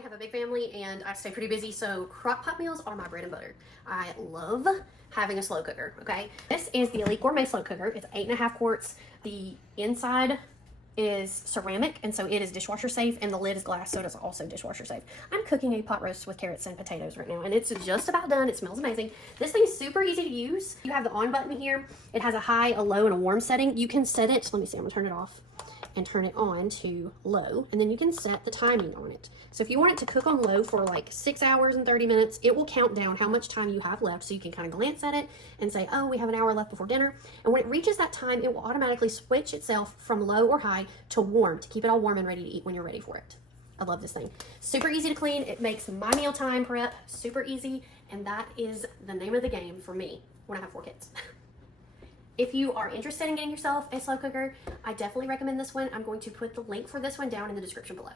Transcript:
have a big family and I stay pretty busy, so Crockpot meals are my bread and butter. I love having a slow cooker, okay? This is the Elite Gourmet slow cooker. It's 8.5 quarts. The inside is ceramic, and so it is dishwasher safe, and the lid is glass, so it is also dishwasher safe. I'm cooking a pot roast with carrots and potatoes right now, and it's just about done. It smells amazing. This thing's super easy to use. You have the on button here. It has a high, a low, and a warm setting. You can set it, let me see, I'm gonna turn it off and turn it on to low, and then you can set the timing on it. So if you want it to cook on low for like 6 hours and 30 minutes, it will count down how much time you have left, so you can kind of glance at it and say, oh, we have an hour left before dinner. And when it reaches that time, it will automatically switch itself from low or high to warm to keep it all warm and ready to eat when you're ready for it. I love this thing. Super easy to clean. It makes my mealtime prep super easy, and that is the name of the game for me when I have 4 kids. If you are interested in getting yourself a slow cooker, I definitely recommend this one. I'm going to put the link for this one down in the description below.